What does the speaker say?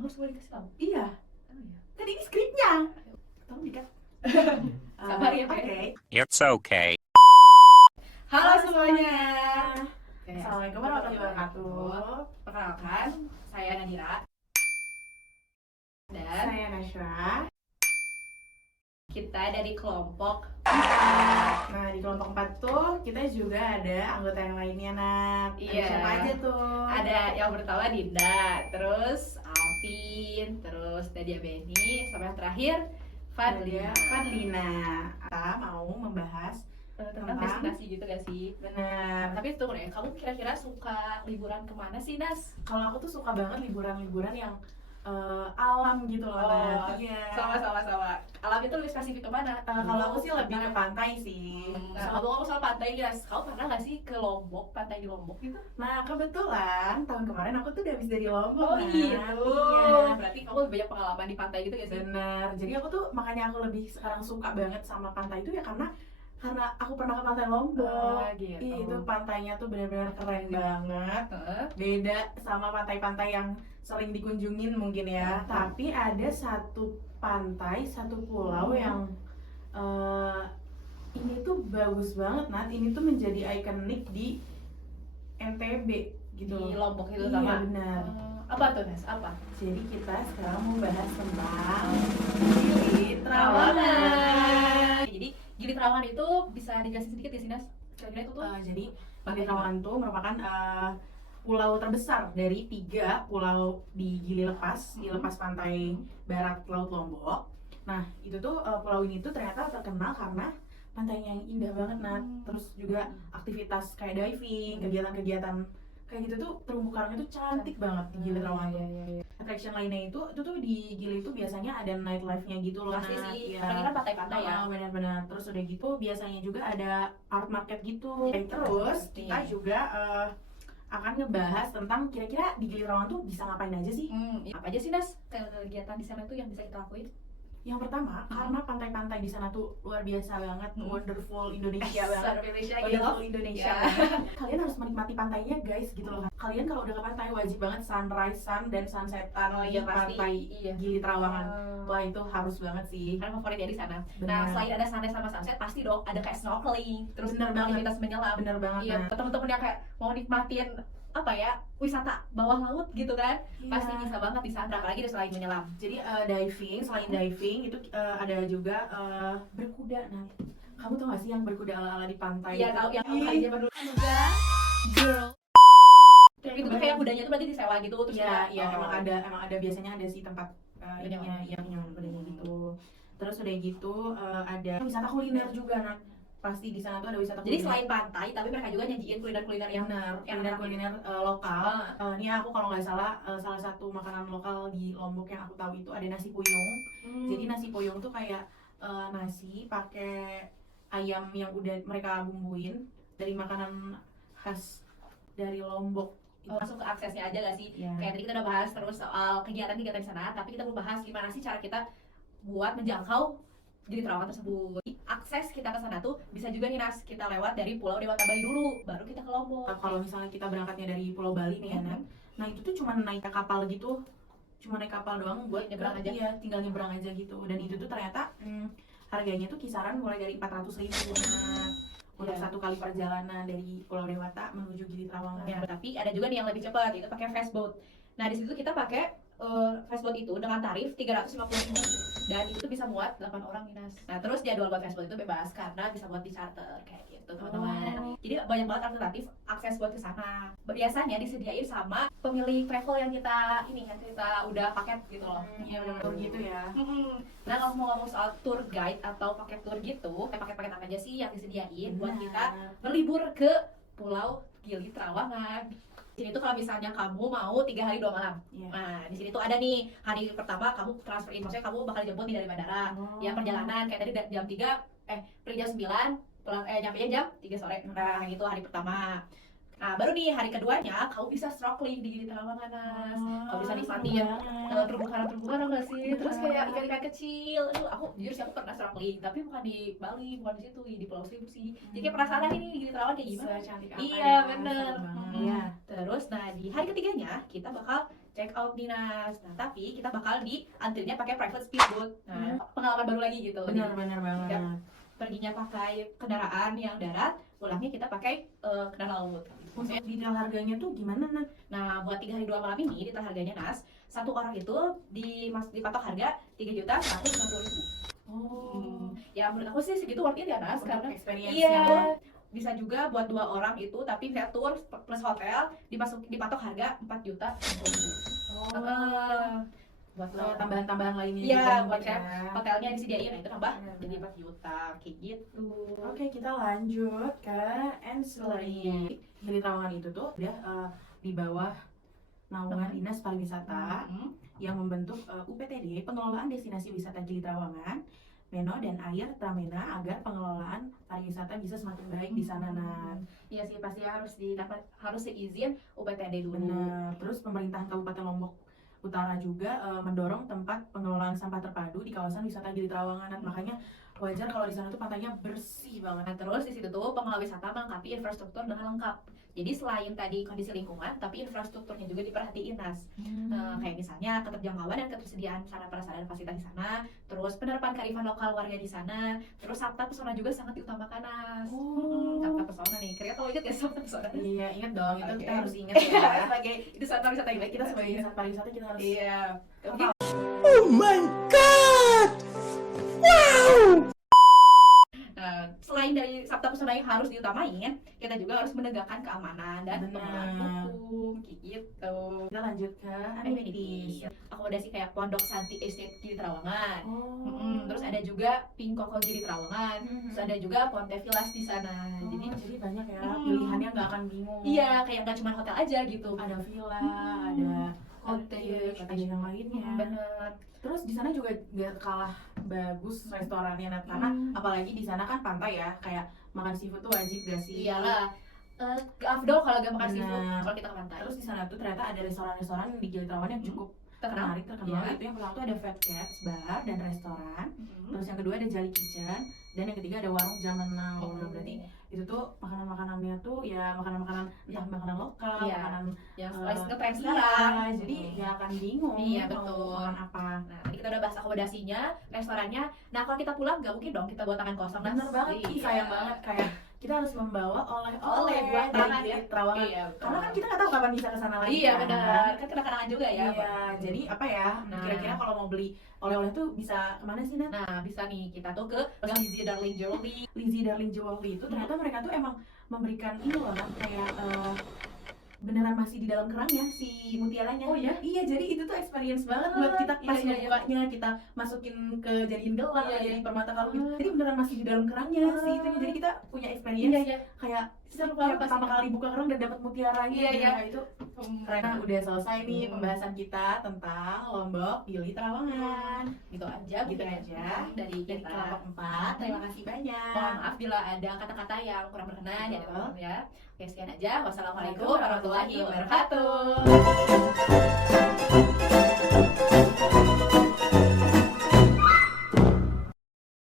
Emang harus boleh dikasih tahu? Iya, Oh iya. kan ini skripnya. Tolong dikat. Sabar ya, Pe. Oke. It's okay. Halo semuanya. Assalamualaikum warahmatullahi wabarakatuh. Perkenalkan, saya Nadira. Dan Saya Nashwa. kita dari kelompok Nah, di kelompok 4 tuh kita juga ada anggota yang lainnya, Nat. Ada Iya. siapa aja tuh? ada yang pertama Dinda, terus Alvin, terus Nadia Beni, sama yang terakhir Fadlia. Fadlina. Kita mau membahas Tentang destinasi gitu gak sih? benar. Tapi tunggu deh, kamu kira-kira suka liburan kemana sih, Nas? Kalau aku tuh suka banget liburan-liburan yang alam gitu loh, Nat. Iya. Sama. Alam itu lebih spesifik kemana? Kalau aku sih lebih ke pantai sih. Nah, ngomong soal pantai, Nas, kamu pernah gak sih ke Lombok, pantai di Lombok gitu? Nah, kebetulan tahun kemarin aku tuh udah habis dari Lombok. Oh Nat. gitu. Iya. Berarti kamu lebih banyak pengalaman di pantai gitu gak sih? Bener. Jadi aku tuh makanya aku lebih sekarang suka banget sama pantai itu ya karena aku pernah ke pantai Lombok. Gitu. Itu pantainya tuh benar-benar keren banget. Heeh. Beda sama pantai-pantai yang sering dikunjungin mungkin ya. Tapi ada satu pantai, satu pulau yang ini tuh bagus banget, Nat. Ini tuh menjadi ikonik di NTB gitu Di loh. Lombok itu Iya, sama. benar. Apa tuh, Nas? Apa? Jadi kita sekarang mau bahas tentang Gili Trawangan. Jadi Gili Trawangan itu bisa dijelasin sedikit ya sih, Nas? Kira-kira itu tuh Jadi pantai Gili Trawangan itu merupakan pulau terbesar dari 3 pulau di Gili Lepas, di lepas pantai barat Laut Lombok. Nah, itu tuh pulau ini tuh ternyata terkenal karena pantainya yang indah banget, Nat. Terus juga aktivitas kayak diving, kegiatan-kegiatan kayak gitu tuh terumbu karangnya tuh cantik banget di Gili Trawangan tuh. Attraction lainnya itu tuh di Gili itu biasanya ada nightlife-nya gitu loh, pasti Nat. sih. Iya. Apalagi kan pantai-pantai ya. Benar-benar. Terus udah gitu biasanya juga ada art market gitu. Terus kita juga akan ngebahas tentang kira-kira di Gili Trawangan tuh bisa ngapain aja sih. Apa aja sih, Nas? Kegiatan di sana tuh yang bisa kita lakuin? Yang pertama, karena pantai-pantai di sana tuh luar biasa banget, wonderful Indonesia banget. Indonesia Wonderful Indonesia Ya. banget. Kalian harus menikmati pantainya, guys, gitu loh. Kalian kalau udah ke pantai wajib banget sunrise, sun dan sunsetan Oh di iya pasti. pantai Iya. Gili Trawangan. Wah, itu harus banget sih. Karena favoritnya di sana. Nah, Benar. selain ada sunrise sama sunset, pasti dong ada kayak snorkeling, terus Bener banget. aktivitas menyelam. Bener banget. Iya, Nat. temen-temen yang kayak mau nikmatin apa ya, wisata bawah laut gitu kan, pasti Iya. bisa banget di sana. Apalagi selain menyelam. Jadi diving, selain diving itu ada juga berkuda. Nah, kamu tau gak sih yang berkuda ala-ala di pantai? Iya, itu? tahu yang Ih, kali zaman dulu. girl. Itu tuh kayak kudanya tuh berarti disewa gitu terus Iya, kita- iya, oh. emang ada biasanya ada sih tempat ininya yang nyaman kudanya gitu. Terus udah gitu ada wisata kuliner juga, Nah. Pasti di sana tuh ada wisata Jadi kuliner. selain pantai, tapi mereka juga nyajiin kuliner-kuliner yang Benar, enak. kuliner lokal. Ini aku kalau nggak salah salah satu makanan lokal di Lombok yang aku tahu itu ada nasi puyung. Jadi nasi puyung tuh kayak nasi pakai ayam yang udah mereka bumbuin dari makanan khas dari Lombok. Langsung ke aksesnya aja gak sih? Ya. Kayak tadi kita udah bahas terus soal kegiatan-kegiatan di sana, tapi kita belum bahas gimana sih cara kita buat menjangkau Gili Trawangan tersebut. Akses kita ke sana tuh bisa juga nih, Nas, kita lewat dari Pulau Dewata Bali dulu, baru kita ke Lombok. Kalau misalnya kita berangkatnya dari Pulau Bali nih ya, Nat. Nah itu tuh cuma naik kapal gitu, cuma naik kapal doang buat Nyebrang aja. Iya, tinggal nyebrang aja gitu. Dan itu tuh ternyata harganya tuh kisaran mulai dari 400.000 untuk Iya. satu kali perjalanan dari Pulau Dewata menuju Gili Trawangan. Ya, tapi ada juga nih yang lebih cepat, itu pakai fastboat. Nah, di situ kita pakai fastboat itu dengan tarif 350.000 dan itu bisa muat 8 orang nih, Nas. Nah, terus jadwal buat fastboat itu bebas karena bisa buat di charter kayak gitu, teman-teman. Jadi banyak banget alternatif akses buat ke sana. Biasanya disediain sama pemilik travel yang kita udah paket gitu loh. Iya benar-benar gitu ya. Nah, kalau mau ngomong soal tour guide atau paket tour gitu, paket-paket apa aja sih yang disediain buat kita berlibur ke Pulau Gili Trawangan. Jadi itu kalau misalnya kamu mau 3 hari 2 malam. Iya. Nah, di sini tuh ada nih hari pertama kamu transferin, maksudnya kamu bakal dijemput nih dari bandara. Ya perjalanan kayak tadi jam 3, pergi jam 9, pulang nyampe jam 3 sore. Nah, itu hari pertama. Nah, baru nih hari keduanya kamu bisa snorkeling di Gili Trawangan, Nas. Kamu bisa nikmatin terumbu karang nggak sih? Terus kayak ikan-ikan kecil. Aduh, aku jujur sih aku pernah snorkeling, tapi bukan di Bali, bukan di situ, di Pulau Seribu sih. Jadi kayak penasaran ini Gili Trawangan kayak gimana? Secantik apa Iya, ya? bener. Seru banget. Iya. Terus, nah di hari ketiganya kita bakal check out nih Nas. Nah, tapi kita bakal diantrinya pakai private speedboat. Nah, pengalaman baru lagi gitu. Benar banget. Ya, perginya pakai kendaraan yang darat, pulangnya kita pakai kendaraan laut. Untuk detail harganya tuh gimana, Nat? Nah, buat 3 hari 2 malam ini detail harganya Nas, satu orang itu dipatok harga 3.160.000. Ya menurut aku sih segitu worth it ya Nas, Untuk karena experience-nya. bisa juga buat 2 orang itu, tapi kayak tour plus hotel dipatok harga 4.060.000. Buat Tambahan-tambahan lainnya iya, juga buat mungkin kayak hotelnya disediain, nah itu nambah Benar. jadi 4 juta kayak gitu. Oke, kita lanjut ke ancillary. Gili Trawangan itu tuh udah di bawah naungan Dinas Pariwisata yang membentuk UPTD, Pengelolaan Destinasi Wisata Gili Trawangan, Meno dan Air Tramena, agar pengelolaan pariwisata bisa semakin baik di sana. Iya sih, pasti harus seizin UPTD dulu. Benar. Terus pemerintahan Kabupaten Lombok Utara juga mendorong tempat pengelolaan sampah terpadu di kawasan wisata Gili Trawangan. Makanya wajar kalau di sana tuh pantainya bersih banget. Nah, terus di situ tuh pengelola wisata melengkapi infrastruktur dengan lengkap. Jadi selain tadi kondisi lingkungan, tapi infrastrukturnya juga diperhatiin Nas. Kayak misalnya keterjangkauan dan ketersediaan sarana prasarana dan fasilitas di sana, terus penerapan kearifan lokal warga di sana, terus sabta pesona juga sangat diutamakan Nas. Sabta pesona nih, kira-kira kalau ingat ya sabta pesona? Iya, ingat dong. Itu Oke. kita harus ingat ya. Sebagai itu sarana wisata yang baik Kita sebagai insan pariwisata kita harus Iya. hafal. Selain dari sabta pesona yang harus diutamain, kita juga harus menegakkan keamanan dan Benar. pengelolaan hukum, kayak gitu. Kita lanjut ke amenities. Akomodasi kayak Pondok Santi Estate Gili Trawangan. Oh. Terus ada juga Pink Coco Gili Trawangan. Terus ada juga Ponte Villas di sana. Jadi banyak ya Mm. pilihannya, nggak akan bingung. Iya, kayak nggak cuma hotel aja gitu. Ada villa, ada Cottage, cottage yang lainnya. Bener. Terus di sana juga gak kalah bagus restorannya, Nat, karena apalagi di sana kan pantai ya, kayak makan seafood tuh wajib gak sih? Iyalah. Afdol kalau gak makan seafood Bener. kalau kita ke pantai. Terus di sana tuh ternyata ada restoran-restoran di Gili Trawangan yang cukup terkenal. terkenal. Iya. Itu yang pertama tuh ada Fat Cats Bar dan restoran. Terus yang kedua ada Jali Kitchen, dan yang ketiga ada warung Zaman Now. Nah, berarti itu tuh makanan-makanannya tuh ya makanan-makanan entah makanan lokal, Iya. makanan Yang eh, ngetren iya, sekarang. jadi nggak akan bingung Iya, mau betul. makan apa. Nah, tadi kita udah bahas akomodasinya, restorannya. Nah, kalau kita pulang nggak mungkin dong kita bawa tangan kosong. Bener Nas. banget, Iya. sayang banget kayak kita harus membawa oleh-oleh buat dari tangan Gili ya. Trawangan. Iya, betul. Karena kan kita nggak tahu kapan bisa kesana lagi. Iya, kan. benar. Kan kena kenangan juga ya. Iya, jadi apa ya? Nah. Kira-kira kalau mau beli oleh-oleh tuh bisa kemana sih, Nat? Nah, bisa nih kita tuh ke Lizzie Darling Jewelry. Lizzie Darling Jewelry itu ternyata mereka tuh emang memberikan ini loh, Nat, kayak beneran masih di dalam kerangnya si mutiaranya. Oh, iya? Iya, jadi itu tuh experience banget buat kita Iya, pas iya, iya. ngebukanya, kita masukin ke jadiin gelang, Iya, iya. jadi permata kalung gitu. Jadi beneran masih di dalam kerangnya si itunya. Jadi kita punya experience Iya. kayak Seru kayak banget pertama pasti. kali buka kerang dan dapat mutiaranya. Iya, iya. Nah, itu keren. Nah, udah selesai nih pembahasan kita tentang Lombok Gili Trawangan. Gitu aja, Gitu mungkin aja dari dari kita. kelompok 4. Terima kasih banyak. Mohon maaf bila ada kata-kata yang kurang berkenan ya, Betul. teman-teman ya. Oke, sekian aja. Wassalamualaikum Waalaikumsalam warahmatullahi wabarakatuh.